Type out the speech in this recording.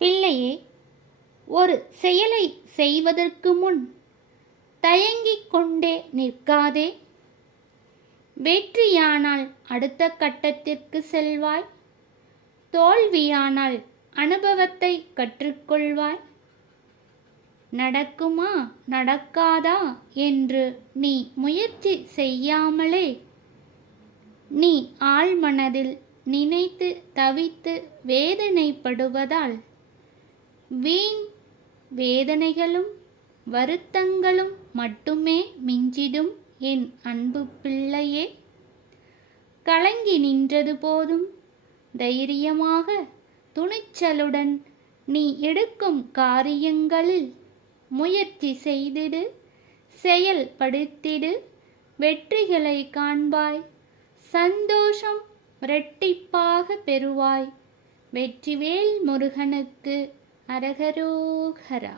பிள்ளையே, ஒரு செயலை செய்வதற்கு முன் தயங்கிக் கொண்டே நிற்காதே. வெற்றியானால் அடுத்த கட்டத்திற்கு செல்வாய், தோல்வியானால் அனுபவத்தை கற்றுக்கொள்வாய். நடக்குமா நடக்காதா என்று நீ முயற்சி செய்யாமலே நீ ஆழ்மனதில் நினைத்து தவித்து வேதனைப்படுவதால் வீண் வேதனைகளும் வருத்தங்களும் மட்டுமே மிஞ்சிடும். என் அன்பு பிள்ளையே, கலங்கி நின்றது போதும். தைரியமாக துணிச்சலுடன் நீ எடுக்கும் காரியங்களில் முயற்சி செய்திடு, செயல்படுத்திடு. வெற்றிகளை காண்பாய், சந்தோஷம் இரட்டிப்பாக பெறுவாய். வெற்றிவேல் முருகனுக்கு அரகரோகரா.